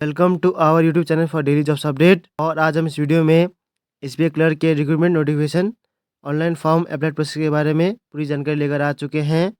Welcome to our YouTube channel for daily jobs update. और आज हम इस वीडियो में एसबीआई क्लर्क के recruitment notification online form apply process के बारे में पूरी जानकारी लेकर आ चुके हैं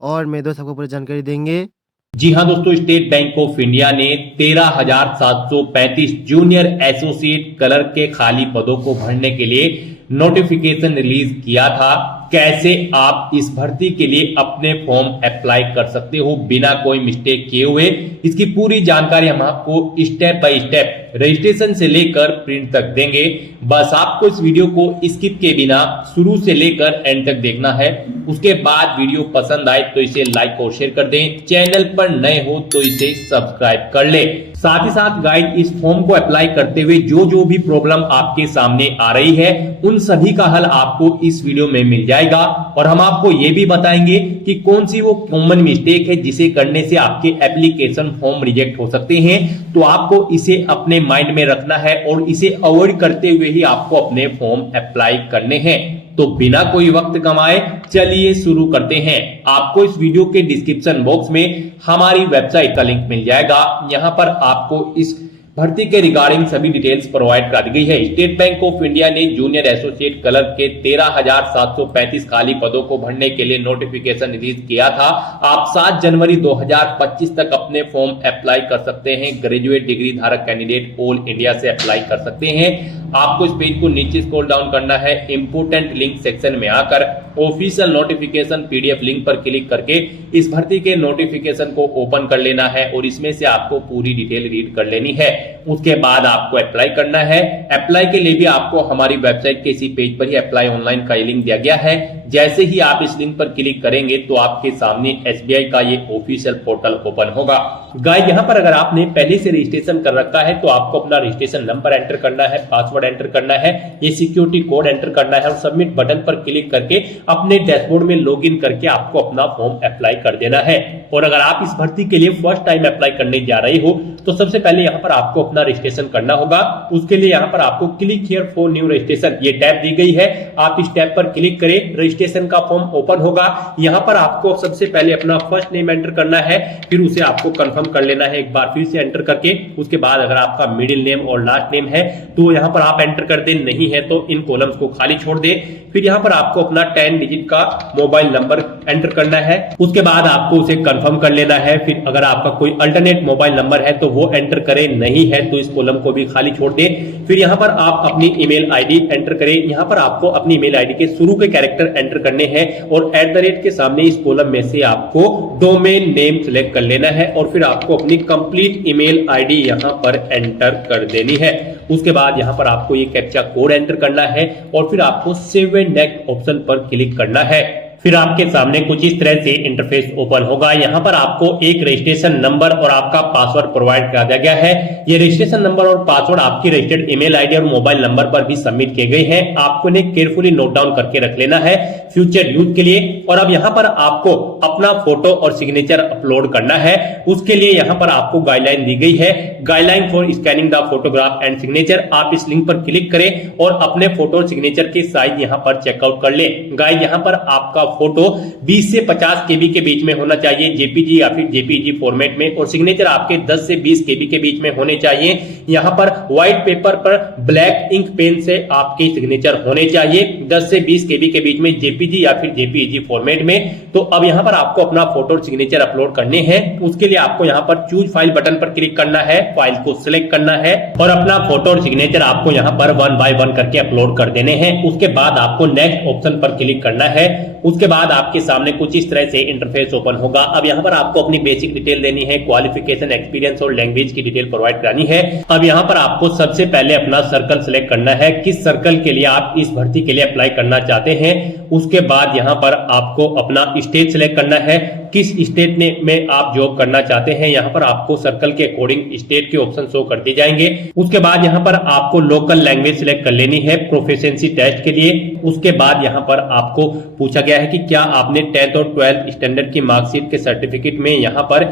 और मेरे दोस्त आपको पूरी जानकारी देंगे। जी हां दोस्तों, स्टेट बैंक ऑफ इंडिया ने 13,735 जूनियर एसोसिएट क्लर्क के खाली पदों को भरने के लिए नोटिफिकेशन रिलीज किया था। कैसे आप इस भर्ती के लिए अपने फॉर्म अप्लाई कर सकते हो बिना कोई मिस्टेक किए हुए, इसकी पूरी जानकारी हम आपको स्टेप बाय स्टेप रजिस्ट्रेशन से लेकर प्रिंट तक देंगे। बस आपको इस वीडियो को स्किप के बिना शुरू से लेकर एंड तक देखना है। उसके बाद वीडियो पसंद आए तो इसे लाइक और शेयर कर दें, चैनल पर नए हो तो इसे सब्सक्राइब कर ले। साथ ही साथ गाइड इस फॉर्म को अप्लाई करते हुए जो भी प्रॉब्लम आपके सामने आ रही है उन सभी का हल आपको इस वीडियो में मिल जाएगा। और हम आपको यह भी बताएंगे कि कौन सी वो कॉमन मिस्टेक है जिसे करने से आपके एप्लीकेशन फॉर्म रिजेक्ट हो सकते हैं। तो आपको इसे अपने माइंड में रखना है और इसे अवॉइड करते हुए ही आपको अपने फॉर्म अप्लाई करने हैं। तो बिना कोई वक्त गंवाए चलिए शुरू करते हैं। आपको इस वीडियो के डिस्क्रिप्शन बॉक्स में हमारी वेबसाइट का लिंक मिल जाएगा। यहां पर आपको इस भर्ती के रिगार्डिंग सभी डिटेल्स प्रोवाइड कर दी गई है। स्टेट बैंक ऑफ इंडिया ने जूनियर एसोसिएट क्लर्क के 13,735 खाली पदों को भरने के लिए नोटिफिकेशन रिलीज किया था। आप 7 जनवरी 2025 तक अपने फॉर्म अप्लाई कर सकते हैं। ग्रेजुएट डिग्री धारक कैंडिडेट ऑल इंडिया से अप्लाई कर सकते हैं। आपको इस पेज को नीचे स्क्रॉल डाउन करना है। इंपोर्टेंट लिंक सेक्शन में आकर ऑफिशियल नोटिफिकेशन पीडीएफ लिंक पर क्लिक करके इस भर्ती के नोटिफिकेशन को ओपन कर लेना है और इसमें से आपको पूरी डिटेल रीड कर लेनी है। उसके बाद आपको अप्लाई करना है। अप्लाई के लिए भी आपको हमारी वेबसाइट के इसी पेज पर ही अप्लाई ऑनलाइन का लिंक दिया गया है। जैसे ही आप इस लिंक पर क्लिक करेंगे तो आपके सामने एसबीआई का ये ऑफिशियल पोर्टल ओपन होगा। गाइस, यहाँ पर अगर आपने पहले से रजिस्ट्रेशन कर रखा है तो आपको अपना रजिस्ट्रेशन नंबर एंटर करना है, पासवर्ड एंटर करना है, ये सिक्योरिटी कोड एंटर करना है और सबमिट बटन पर क्लिक करके अपने डैशबोर्ड में लॉगिन करके आपको अपना फॉर्म अप्लाई कर देना है। और अगर आप इस भर्ती के लिए फर्स्ट टाइम अप्लाई करने जा रहे हो तो सबसे पहले यहाँ पर आपको अपना रजिस्ट्रेशन करना होगा। उसके लिए यहाँ पर आपको click here for new registration ये टैब दी गई है। आप इस टैब पर क्लिक करें, रजिस्ट्रेशन का फॉर्म ओपन होगा। यहाँ पर आपको सबसे पहले अपना फर्स्ट नेम एंटर करना है, फिर उसे आपको कंफर्म कर लेना है एक बार फिर से एंटर करके। उसके बाद अगर आपका मिडिल नेम और लास्ट नेम है तो यहाँ पर आप एंटर कर दें, नहीं है तो इन कॉलम्स को खाली छोड़ दें। फिर यहाँ पर आपको अपना 10 डिजिट का मोबाइल नंबर एंटर करना है। उसके बाद आपको उसे कंफर्म कर लेना है। फिर अगर आपका कोई अल्टरनेट मोबाइल नंबर है तो वो एंटर करें, नहीं है तो इस कॉलम को भी खाली छोड़ दें। फिर यहाँ पर आप अपनी ईमेल आईडी एंटर करें। यहाँ पर आपको अपनी ईमेल आईडी के शुरू के कैरेक्टर एंटर करने हैं और @ के सामने इस कॉलम में से आपको डोमेन नेम सिलेक्ट कर लेना है और फिर आपको अपनी कंप्लीट ईमेल आईडी यहाँ पर एंटर कर देनी है। उसके बाद यहाँ पर आपको ये कैप्चा कोड एंटर करना है और फिर आपको सेव एंड नेक्स्ट ऑप्शन पर क्लिक करना है। फिर आपके सामने कुछ इस तरह से इंटरफेस ओपन होगा। यहाँ पर आपको एक रजिस्ट्रेशन नंबर और आपका पासवर्ड प्रोवाइड करा दिया गया है। ये रजिस्ट्रेशन नंबर और पासवर्ड आपकी रजिस्टर्ड ईमेल आईडी और मोबाइल नंबर पर भी सबमिट किए गए हैं। आपको इन्हें केयरफुली नोट डाउन करके रख लेना है फ्यूचर यूज के लिए। और अब यहाँ पर आपको अपना फोटो और सिग्नेचर अपलोड करना है। उसके लिए यहाँ पर आपको गाइडलाइन दी गई है, guideline for scanning the photograph and signature. आप इस लिंक पर क्लिक करें और अपने फोटो और सिग्नेचर के साइज यहाँ पर चेकआउट कर ले। गाइस, यहाँ पर आपका फोटो 20 से 50 केबी के बीच में होना चाहिए, जेपीजी या फिर जेपीजी फॉर्मेट में, और सिग्नेचर आपके 10 से 20 केबी के बीच में होने चाहिए। यहाँ पर व्हाइट पेपर पर ब्लैक इंक पेन से आपके सिग्नेचर होने चाहिए 10 से 20 केबी के बीच में, जेपीजी या फिर जेपीजी फॉर्मेट में। तो अब यहाँ पर आपको अपना फोटो और सिग्नेचर अपलोड करने हैं। उसके लिए आपको यहाँ पर चूज फाइल बटन पर क्लिक करना है, फाइल को सिलेक्ट करना है और अपना फोटो और सिग्नेचर आपको यहाँ पर 1 बाय 1 करके अपलोड कर देने हैं। उसके बाद आपको नेक्स्ट ऑप्शन पर क्लिक करना है। उसके बाद आपके सामने कुछ इस तरह से इंटरफेस ओपन होगा। अब यहाँ पर आपको अपनी बेसिक डिटेल देनी है, क्वालिफिकेशन, एक्सपीरियंस और लैंग्वेज की डिटेल प्रोवाइड करानी है। अब यहाँ पर आपको सबसे पहले अपना सर्कल सिलेक्ट करना है, किस सर्कल के लिए आप इस भर्ती के लिए अप्लाई करना चाहते हैं। उसके बाद यहाँ पर आपको अपना स्टेट सिलेक्ट करना है, किस स्टेट में आप जॉब करना चाहते हैं। यहाँ पर आपको सर्कल के अकॉर्डिंग स्टेट के ऑप्शन शो कर दिए जाएंगे। उसके बाद यहाँ पर आपको लोकल लैंग्वेज सिलेक्ट कर लेनी है प्रोफिशिएंसी टेस्ट के लिए। उसके बाद यहाँ पर आपको पूछा गया है कि क्या आपने 10th और 12th स्टैंडर्ड की मार्कशीट के सर्टिफिकेट में यहाँ पर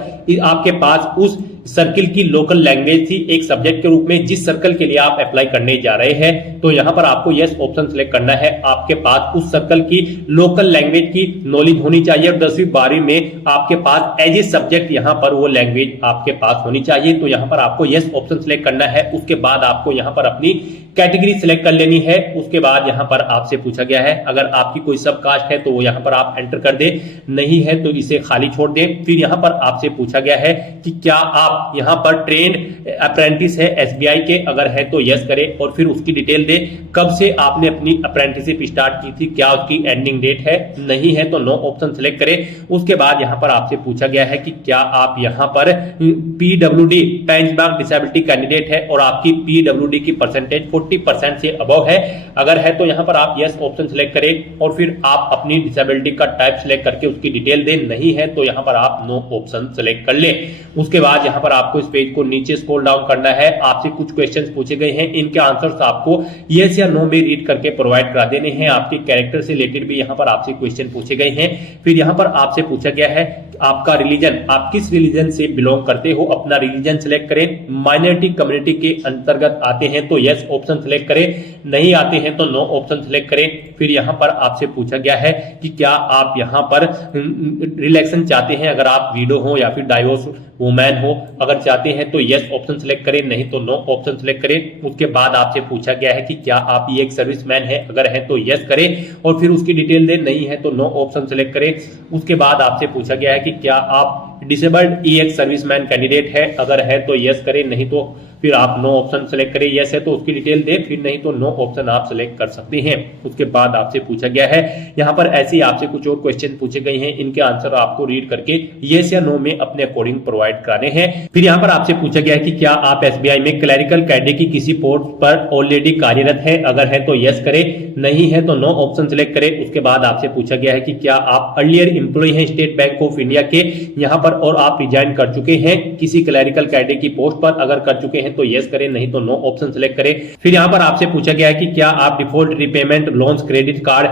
आपके पास उस सर्किल की लोकल लैंग्वेज थी एक सब्जेक्ट के रूप में जिस सर्कल के लिए आप अप्लाई करने जा रहे हैं। तो यहाँ पर आपको यस ऑप्शन सिलेक्ट करना है। आपके पास उस सर्कल की लोकल लैंग्वेज की नॉलेज होनी चाहिए और 10वीं 12वीं में आपके पास एज ए सब्जेक्ट यहाँ पर वो लैंग्वेज आपके पास होनी चाहिए। तो यहाँ पर आपको यस ऑप्शन सिलेक्ट करना है। उसके बाद आपको यहाँ पर अपनी कैटेगरी सिलेक्ट कर लेनी है। उसके बाद यहाँ पर आपसे पूछा गया है अगर आपकी कोई सब कास्ट है तो वो यहाँ पर आप एंटर कर दे, नहीं है तो इसे खाली छोड़ दे। फिर यहाँ पर आपसे पूछा गया है कि क्या आप यहाँ पर ट्रेंड अप्रेंटिस है एसबीआई के, अगर है तो यस करें और फिर उसकी डिटेल दे, कब से आपने अपनी अप्रेंटिसशिप स्टार्ट की थी, क्या उसकी एंडिंग डेट है, नहीं है तो नो ऑप्शन सिलेक्ट करें। उसके बाद यहाँ पर आपसे पूछा गया है कि क्या आप यहाँ पर पीडब्ल्यूडी बेंचमार्क डिसेबिलिटी कैंडिडेट है और आपकी पीडब्ल्यूडी की परसेंटेज 40% से अबव है, अगर है तो यहाँ पर आप यस ऑप्शन सिलेक्ट करें और फिर आप अपनी डिसेबिलिटी का टाइप सिलेक्ट करके उसकी डिटेल दें, नहीं है तो यहाँ पर आप नो ऑप्शन सिलेक्ट कर लें। उसके बाद यहाँ पर आपको इस पेज को नीचे स्क्रॉल डाउन करना है। आपसे कुछ क्वेश्चंस पूछे गए हैं, इनके आंसर्स आपको यस या नो में रीड करके प्रोवाइड करा देने हैं। आपके कैरेक्टर से रिलेटेड भी यहाँ पर आपसे क्वेश्चन पूछे गए हैं। फिर यहाँ पर आपसे पूछा गया है आपका रिलीजन, आप किस रिलीजन से बिलोंग करते हो, अपना रिलीजन सिलेक्ट करें। माइनॉरिटी कम्युनिटी के अंतर्गत आते हैं तो यस ऑप्शन सिलेक्ट करें, नहीं आते हैं तो नो ऑप्शन सिलेक्ट करें। फिर यहाँ पर आपसे पूछा गया है कि क्या आप यहाँ पर रिलेक्शन चाहते हैं, अगर आप विडो हो या फिर डाइवोर्स वुमेन हो, अगर चाहते हैं तो यस ऑप्शन सिलेक्ट करें, नहीं तो नो ऑप्शन सिलेक्ट करें। उसके बाद आपसे पूछा गया है कि क्या आप ये एक सर्विसमैन है, अगर है तो यस करें और फिर उसकी डिटेल दें, नहीं है तो नो ऑप्शन सिलेक्ट करें। उसके बाद आपसे पूछा गया है कि क्या आप डिसेबल्ड ई एक्स सर्विसमैन कैंडिडेट है, अगर है तो यस करें, नहीं तो फिर आप नो ऑप्शन सेलेक्ट करें, यस है तो उसकी डिटेल दे, फिर नहीं तो नो ऑप्शन आप सेलेक्ट कर सकते हैं। उसके बाद आपसे पूछा गया है यहाँ पर ऐसे ही आपसे कुछ और क्वेश्चन पूछे गए हैं, इनके आंसर आपको रीड करके यस या नो में अपने अकॉर्डिंग प्रोवाइड कराने हैं। फिर यहाँ पर आपसे पूछा गया है कि क्या आप एसबीआई में क्लरिकल कैडर की किसी पोस्ट पर ऑलरेडी कार्यरत है, अगर है तो यस करें, नहीं है तो नो ऑप्शन सेलेक्ट करें। उसके बाद आपसे पूछा गया है कि क्या आप अर्लियर एम्प्लॉय हैं स्टेट बैंक ऑफ इंडिया के यहाँ पर और आप रिजाइन कर चुके हैं किसी क्लरिकल कैडर की पोस्ट पर, अगर कर चुके हैं तो यस करें, नहीं तो नो ऑप्शन सेलेक्ट करें। फिर यहाँ पर आपसे पूछा गया है कि क्या आप default repayment loans credit card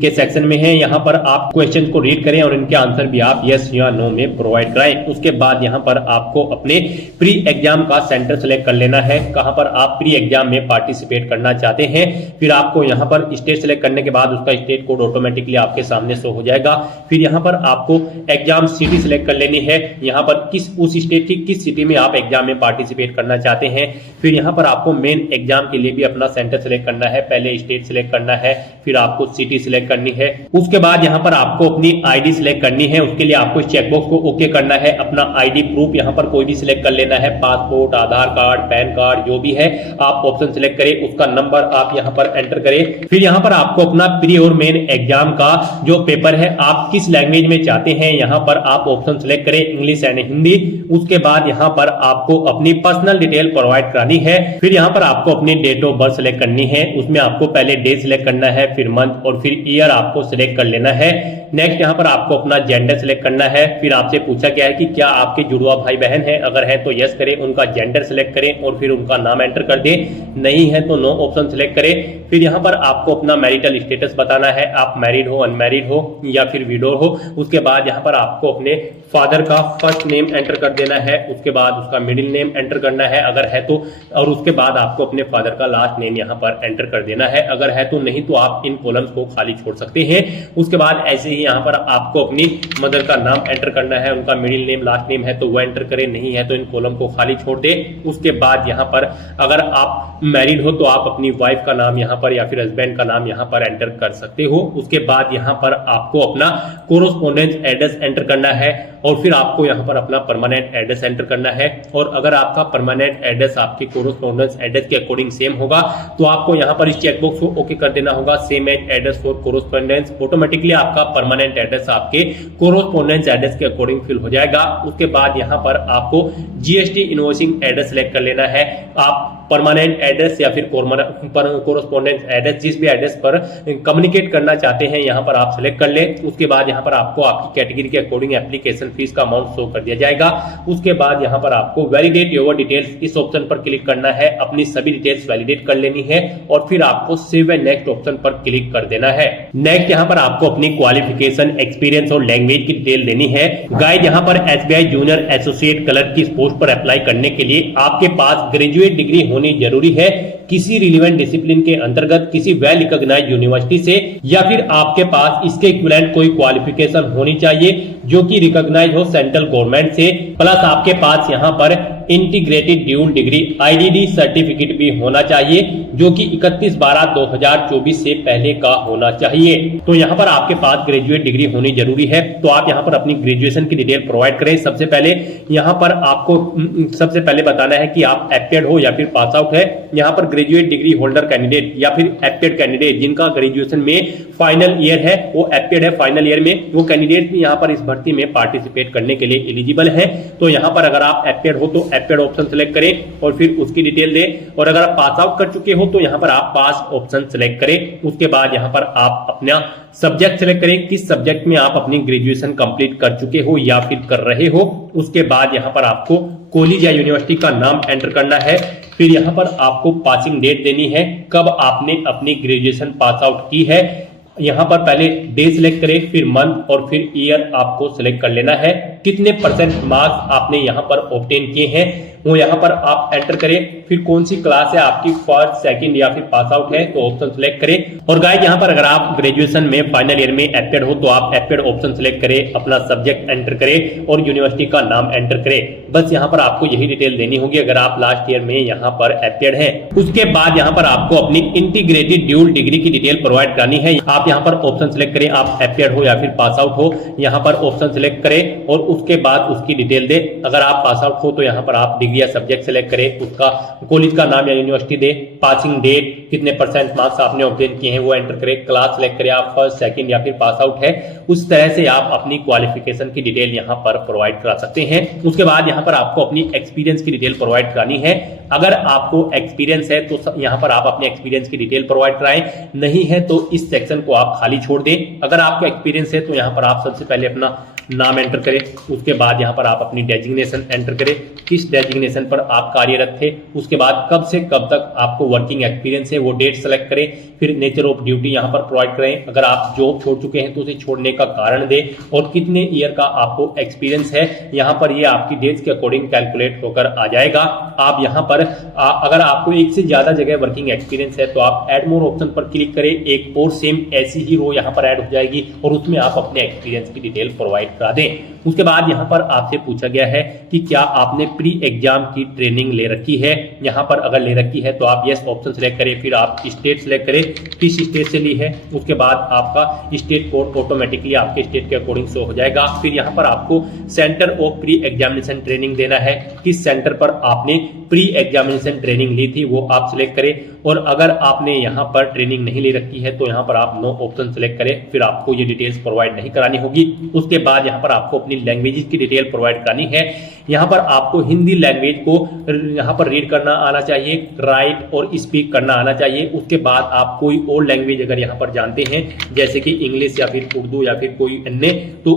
के सेक्शन में हैं, यहाँ पर आप क्वेश्चन को रीड करें और इनके आंसर भी आप यस या नो में प्रोवाइड कराएं। उसके बाद यहाँ पर आपको अपने प्री एग्जाम का सेंटर सेलेक्ट कर लेना है, कहां पर आप प्री एग्जाम में पार्टिसिपेट करना चाहते हैं। फिर आपको यहाँ पर स्टेट सेलेक्ट करने के बाद उसका स्टेट कोड ऑटोमेटिकली आपके सामने शो हो जाएगा। फिर यहाँ पर आपको एग्जाम सिटी सेलेक्ट कर लेनी है, यहाँ पर उस स्टेट की किस सिटी में आप एग्जाम में पार्टिसिपेट करना चाहते हैं। फिर यहाँ पर आपको मेन एग्जाम के लिए भी अपना सेंटर सेलेक्ट करना है, पहले स्टेट सेलेक्ट करना है, फिर आपको सिटी सेलेक्ट करनी है। उसके बाद यहाँ पर आपको अपनी आईडी सेलेक्ट करनी है, उसके लिए आपको चेकबॉक्स को ओके करना है। अपना आईडी प्रूफ यहाँ पर कोई भी सिलेक्ट कर लेना है, पासपोर्ट, आधार कार्ड, पैन कार्ड, जो भी है आप ऑप्शन सिलेक्ट करें, उसका नंबर आप यहाँ पर एंटर करें। फिर यहाँ पर आपको अपना प्री और मेन एग्जाम का जो पेपर है आप किस लैंग्वेज में चाहते हैं, यहाँ पर आप ऑप्शन सिलेक्ट करें, इंग्लिश एंड हिंदी। उसके बाद यहाँ पर आपको अपनी पर्सनल डिटेल प्रोवाइड करानी है। फिर यहाँ पर आपको अपनी डेट ऑफ बर्थ सिलेक्ट करनी है, उसमें आपको पहले डे सिलेक्ट करना है, फिर मंथ और फिर ईयर आपको सिलेक्ट कर लेना है। नेक्स्ट यहाँ पर आपको अपना जेंडर सिलेक्ट करना है। फिर आपसे पूछा गया है कि क्या आपके जुड़वा भाई बहन है, अगर है तो यस करें, उनका जेंडर सिलेक्ट करें और फिर उनका नाम एंटर कर दें, नहीं है तो नो ऑप्शन सिलेक्ट करें। फिर यहाँ पर आपको अपना मैरिटल स्टेटस बताना है, आप मैरिड हो, अनमैरिड हो या फिर विडो हो। उसके बाद यहाँ पर आपको अपने फादर का फर्स्ट नेम एंटर कर देना है, उसके बाद उसका मिडिल नेम एंटर करना है अगर है तो, और उसके बाद आपको अपने फादर का लास्ट नेम यहाँ पर एंटर कर देना है, अगर है तो, नहीं तो आप इन कॉलम्स को खाली छोड़ सकते हैं। उसके बाद ऐसे ही यहाँ पर आपको अपनी मदर का नाम एंटर करना है, उनका मिडिल नेम लास्ट नेम है तो वो एंटर करें, नहीं है तो इन कॉलम को खाली छोड़ दे। उसके बाद यहाँ पर अगर आप मैरिड हो तो आप अपनी वाइफ का नाम यहाँ पर या फिर हस्बैंड का नाम यहाँ पर एंटर कर सकते हो। उसके बाद यहाँ पर आपको अपना कोरोस्पोंडेंस एड्रेस एंटर करना है और फिर आपको यहाँ पर अपना परमानेंट एड्रेस एंटर करना है। और अगर आपका परमानेंट एड्रेस आपके कोरोस्पोंडेंस एड्रेस के अकॉर्डिंग सेम होगा तो आपको यहाँ पर इस चेकबॉक्स को ओके कर देना होगा, same address for correspondence. Automatically आपका परमानेंट एड्रेस आपके कोरोस्पोंडेंस एड्रेस के अकॉर्डिंग फिल हो जाएगा। उसके बाद यहाँ पर आपको जीएसटी इनवॉइसिंग एड्रेस सेलेक्ट कर लेना है। आप परमानेंट एड्रेस या फिर कोरोस्पोंडेंस एड्रेस, जिस भी एड्रेस पर कम्युनिकेट करना चाहते हैं यहाँ पर आप सेलेक्ट कर लें। उसके बाद यहाँ पर आपको आपकी कैटेगरी के अकॉर्डिंग एप्लीकेशन फीस का अमाउंट शो कर दिया जाएगा। उसके बाद यहाँ पर आपको वैलिडेट योर डिटेल्स, इस ऑप्शन पर क्लिक करना है, अपनी सभी डिटेल्स वैलिडेट कर लेनी है और फिर आपको सेव एंड नेक्स्ट ऑप्शन पर क्लिक कर देना है। नेक्स्ट यहाँ पर आपको अपनी क्वालिफिकेशन, एक्सपीरियंस और लैंग्वेज की डिटेल देनी है। गाइस, यहाँ पर एसबीआई जूनियर एसोसिएट क्लर्क की पोस्ट पर अप्लाई करने के लिए आपके पास ग्रेजुएट डिग्री होनी जरूरी है किसी रिलेवेंट डिसिप्लिन के अंतर्गत किसी वेल रिकॉग्नाइज्ड यूनिवर्सिटी से, या फिर आपके पास इसके इक्विवेलेंट कोई क्वालिफिकेशन होनी चाहिए जो कि रिकॉग्नाइज हो सेंट्रल गवर्नमेंट से, प्लस आपके पास यहाँ पर integrated dual degree IDD certificate भी होना चाहिए जो कि 31/12/2024 से पहले का होना चाहिए। तो यहाँ पर आपके पास ग्रेजुएट डिग्री होनी जरूरी है। तो आप यहाँ पर अपनी ग्रेजुएशन की डिटेल प्रोवाइड करें। सबसे पहले यहाँ पर आपको सबसे पहले बताना है कि आप एप्टेड हो या फिर पास आउट है। यहाँ पर ग्रेजुएट डिग्री होल्डर कैंडिडेट या फिर एप्टेड कैंडिडेट जिनका ग्रेजुएशन में फाइनल ईयर है, वो एप्टेड है फाइनल ईयर में, वो कैंडिडेट भी यहाँ पर इस भर्ती में पार्टिसिपेट करने के लिए एलिजिबल है। तो यहाँ पर अगर आप एप्टेड हो तो एप्टेड ऑप्शन सेलेक्ट करें और फिर उसकी डिटेल दें, और अगर आप पास आउट कर चुके हो तो यहाँ पर आप पास ऑप्शन सेलेक्ट करें। उसके बाद यहाँ पर आप अपना सब्जेक्ट सेलेक्ट करें, किस सब्जेक्ट में आप अपनी ग्रेजुएशन कंप्लीट कर चुके हो या फिर कर रहे हो। उसके बाद यहाँ पर आपको कॉलेज या यूनिवर्सिटी का नाम एंटर करना है। फिर यहाँ पर आपको पासिंग डेट देनी है, कब आपने अपनी ग्रेजुएशन पास आउट की है। यहाँ पर पहले डे सिलेक्ट करें, फिर मंथ और फिर ईयर आपको सिलेक्ट कर लेना है। कितने परसेंट मार्क्स आपने यहाँ पर ऑब्टेन किए हैं वो यहाँ पर आप एंटर करें। फिर कौन सी क्लास है आपकी, फर्स्ट सेकंड या फिर पास आउट है, तो ऑप्शन सिलेक्ट करें। और गाइस यहाँ पर अगर आप ग्रेजुएशन में फाइनल ईयर में एप्टेड हो तो आप एप्टेड ऑप्शन सिलेक्ट करें, अपना सब्जेक्ट एंटर करें और यूनिवर्सिटी का नाम एंटर करें। बस यहाँ पर आपको यही डिटेल देनी होगी अगर आप लास्ट ईयर में यहाँ पर एप्टेड है। उसके बाद यहाँ पर आपको अपनी इंटीग्रेटेड ड्यूल डिग्री की डिटेल प्रोवाइड करनी है। आप यहाँ पर ऑप्शन सिलेक्ट करें, आप एप्टेड हो या फिर पास आउट हो, यहाँ पर ऑप्शन सिलेक्ट करें और उसके बाद उसकी डिटेल दे। अगर आप पास आउट हो तो यहाँ पर आप डिग्री या सब्जेक्ट सेलेक्ट करें, उसका कॉलेज का नाम या यूनिवर्सिटी दे, पासिंग डेट, कितने परसेंट मार्क्स आपने ऑब्टेन किए हैं वो एंटर करें, क्लास सेलेक्ट करें, आप फर्स्ट सेकंड या फिर पास आउट है। उस तरह से आप अपनी क्वालिफिकेशन की डिटेल यहाँ पर प्रोवाइड करा सकते हैं। उसके बाद यहाँ पर आपको अपनी एक्सपीरियंस की डिटेल प्रोवाइड करानी है। अगर आपको एक्सपीरियंस है तो यहाँ पर आप अपने एक्सपीरियंस की डिटेल प्रोवाइड कराएं, नहीं है तो इस सेक्शन को आप खाली छोड़ दें। अगर आपको एक्सपीरियंस है तो यहाँ पर आप सबसे पहले अपना नाम एंटर करें। उसके बाद यहाँ पर आप अपनी डेजिग्नेशन एंटर करें, किस डेजिग्नेशन पर आप कार्यरत थे। उसके बाद कब से कब तक आपको वर्किंग एक्सपीरियंस है वो डेट सेलेक्ट करें। फिर नेचर ऑफ ड्यूटी यहाँ पर प्रोवाइड करें। अगर आप जॉब छोड़ चुके हैं तो उसे छोड़ने का कारण दें और कितने ईयर का आपको एक्सपीरियंस है। यहाँ पर ये आपकी डेट्स के अकॉर्डिंग कैलकुलेट होकर आ जाएगा। आप यहाँ पर अगर आपको एक से ज्यादा जगह वर्किंग एक्सपीरियंस है तो आप एड मोर ऑप्शन पर क्लिक करें, एक और सेम ऐसी ही रो यहाँ पर ऐड हो जाएगी और उसमें आप अपने एक्सपीरियंस की डिटेल प्रोवाइड करा दें। उसके बाद यहाँ पर आपसे पूछा गया है कि क्या आपने प्री एग्जाम की ट्रेनिंग ले रखी है। यहाँ पर अगर ले रखी है तो आप यस ऑप्शन सेलेक्ट करें, फिर आप स्टेट सेलेक्ट करें, किस स्टेट से ली है। उसके बाद आपका स्टेट कोड ऑटोमेटिकली आपके स्टेट के अकॉर्डिंग शो हो जाएगा। फिर यहाँ पर आपको centre of pre examination training देना है, किस सेंटर पर आपने प्री एग्जामिनेशन ट्रेनिंग ली थी वो आप सिलेक्ट करें। और अगर आपने यहाँ पर ट्रेनिंग नहीं ले रखी है तो यहाँ पर आप नो ऑप्शन सेलेक्ट करें, फिर आपको ये डिटेल्स प्रोवाइड नहीं करानी होगी। उसके बाद यहाँ पर आपको अपनी लैंग्वेज की डिटेल प्रोवाइड करानी है। यहाँ पर आपको हिंदी लैंग्वेज को यहाँ पर रीड करना आना चाहिए, राइट और स्पीक करना आना चाहिए। उसके बाद आप कोई और लैंग्वेज अगर यहाँ पर जानते हैं जैसे कि इंग्लिश या फिर उर्दू या फिर कोई अन्य, तो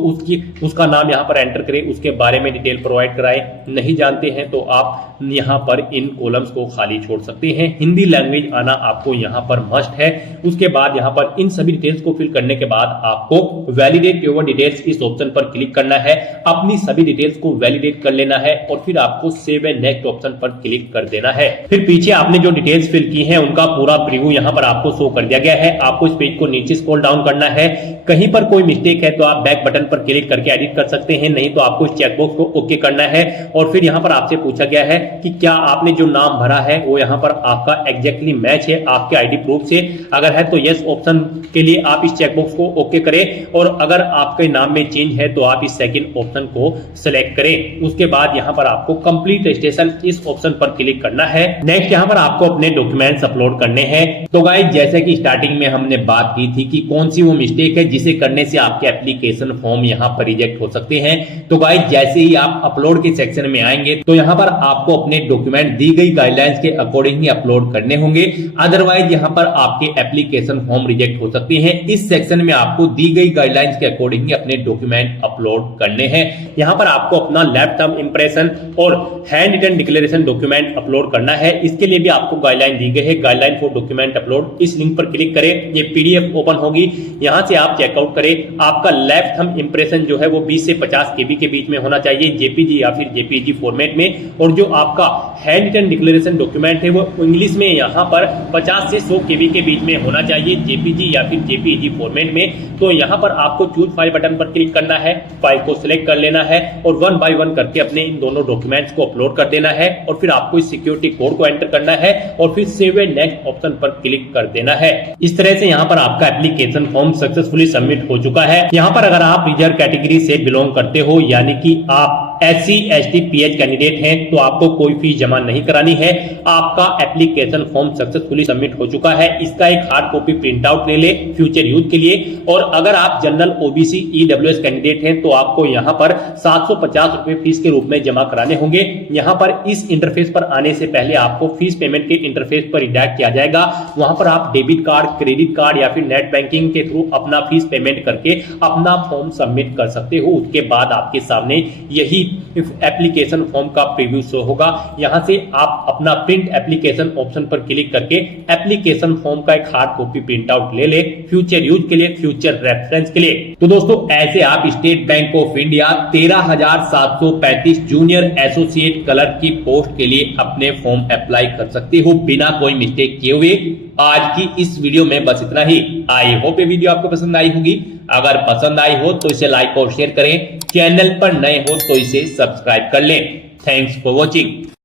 उसका नाम यहाँ पर एंटर करें, उसके बारे में डिटेल प्रोवाइड कराएं। नहीं जानते हैं तो आप यहाँ पर इन कॉलम्स को खाली छोड़ सकते हैं। हिंदी लैंग्वेज आना आपको यहाँ पर मस्ट है। उसके बाद यहाँ पर इन सभी डिटेल्स को फिल करने के बाद आपको वैलिडेट योर डिटेल्स इस ऑप्शन पर क्लिक करना है, अपनी सभी डिटेल्स को वैलिडेट कर लेना है और फिर आपको सेव एंड नेक्स्ट ऑप्शन पर क्लिक कर देना है। फिर पीछे आपने जो डिटेल्स फिल की हैं उनका पूरा प्रीव्यू यहाँ पर आपको शो कर दिया गया है। आपको इस पेज को नीचे स्क्रॉल डाउन करना है, कहीं पर कोई मिस्टेक है तो आप बैक बटन पर क्लिक करके एडिट कर सकते हैं, नहीं तो आपको इस चेकबॉक्स को ओके करना है। और फिर यहाँ पर आपसे पूछा गया है कि क्या आपने जो नाम भरा है वो यहाँ पर आपका एग्जैक्टली मैच है आपके आईडी प्रूफ से। अगर है तो यस ऑप्शन के लिए आप इस चेकबॉक्स को ओके करें, और अगर आपके नाम में चेंज है तो आप इस सेकंड ऑप्शन को सिलेक्ट करें। उसके बाद यहाँ पर आपको कंप्लीट रजिस्ट्रेशन इस ऑप्शन पर क्लिक करना है। नेक्स्ट यहाँ पर आपको अपने डॉक्यूमेंट्स अपलोड करने हैं। तो गाइस जैसे कि स्टार्टिंग में हमने बात की थी कि कौन सी वो मिस्टेक है जिसे करने से आपके एप्लीकेशन फॉर्म यहाँ पर रिजेक्ट हो सकते हैं। तो गाइस जैसे ही आप अपलोड के सेक्शन में आएंगे तो यहाँ पर आपको अपने डॉक्यूमेंट दी गई गाइडलाइंस के अकॉर्डिंग ही अपलोड करने होंगे, अदरवाइज यहाँ पर आपके एप्लीकेशन फॉर्म रिजेक्ट हो सकते हैं। इस सेक्शन में आपको दी गई गाइडलाइंस के अकॉर्डिंग ही अपने डॉक्यूमेंट अपलोड करने हैं। यहाँ पर आपको अपना लैब टर्म इंप्रेशन और hand written declaration document upload करना है। इसके लिए भी आपको गाइडलाइन दी गई है, गाइडलाइन फॉर डॉक्यूमेंट अपलोड। इस लिंक पर क्लिक करें, ये पीडीएफ ओपन होगी, यहाँ से आप चेकआउट करें, आपका लेफ्ट थंब इंप्रेशन जो है वो 20 से 50 केबी के बीच में होना चाहिए जेपीजी या फिर जेपीजी फॉर्मेट में, और जो आपका हैंड रिटन डिक्लेरेशन डॉक्यूमेंट है वो इंग्लिश में यहाँ पर 50 से 100 केबी के बीच में होना चाहिए जेपीजी या फिर जेपीजी फॉर्मेट में। तो यहाँ पर आपको चूज फाइल बटन पर क्लिक करना है, फाइल को सिलेक्ट कर लेना है और 1 बाय 1 करके अपने इन दोनों डॉक्यूमेंट्स को अपलोड कर देना है, और फिर आपको इस सिक्योरिटी कोड को एंटर करना है और फिर सेव एंड नेक्स्ट ऑप्शन पर क्लिक कर देना है। इस तरह से यहाँ पर आपका एप्लीकेशन फॉर्म सक्सेसफुली सबमिट हो चुका है। यहाँ पर अगर आप रिजर्व कैटेगरी से बिलोंग करते हो, यानी कि आप SC ST PH कैंडिडेट हैं, तो आपको कोई फीस जमा नहीं करानी है। आपका एप्लीकेशन फॉर्म सक्सेसफुली सबमिट हो चुका है। इसका एक हार्ड कॉपी प्रिंट आउट ले ले फ्यूचर यूज के लिए। और अगर आप जनरल OBC EWS कैंडिडेट हैं, तो आपको यहाँ पर 750 रुपए फीस के रूप में जमा कराने होंगे। यहाँ पर इस इंटरफेस पर आने से पहले आपको फीस पेमेंट के इंटरफेस पर रिडायरेक्ट किया जाएगा। वहां पर आप डेबिट कार्ड, क्रेडिट कार्ड या फिर नेट बैंकिंग के थ्रू अपना फीस पेमेंट करके अपना फॉर्म सबमिट कर सकते हो। उसके बाद आपके सामने यही एप्लीकेशन फॉर्म का प्रीव्यू शो होगा। यहां से आप अपना प्रिंट एप्लीकेशन ऑप्शन पर क्लिक करके एप्लीकेशन फॉर्म का एक हार्ड कॉपी प्रिंट आउट ले ले फ्यूचर यूज के लिए, फ्यूचर रेफरेंस के लिए। तो दोस्तों ऐसे आप state bank of India 13,735 junior associate clerk की पोस्ट के लिए अपने फॉर्म अप्लाई कर सकते हो बिना कोई मिस्टेक किए हुए। आज की इस वीडियो में बस इतना ही। आई होप ये वीडियो आपको पसंद आई होगी। अगर पसंद आई हो तो इसे लाइक और शेयर करें। चैनल पर नए हो तो इसे सब्सक्राइब कर लें। Thanks for watching.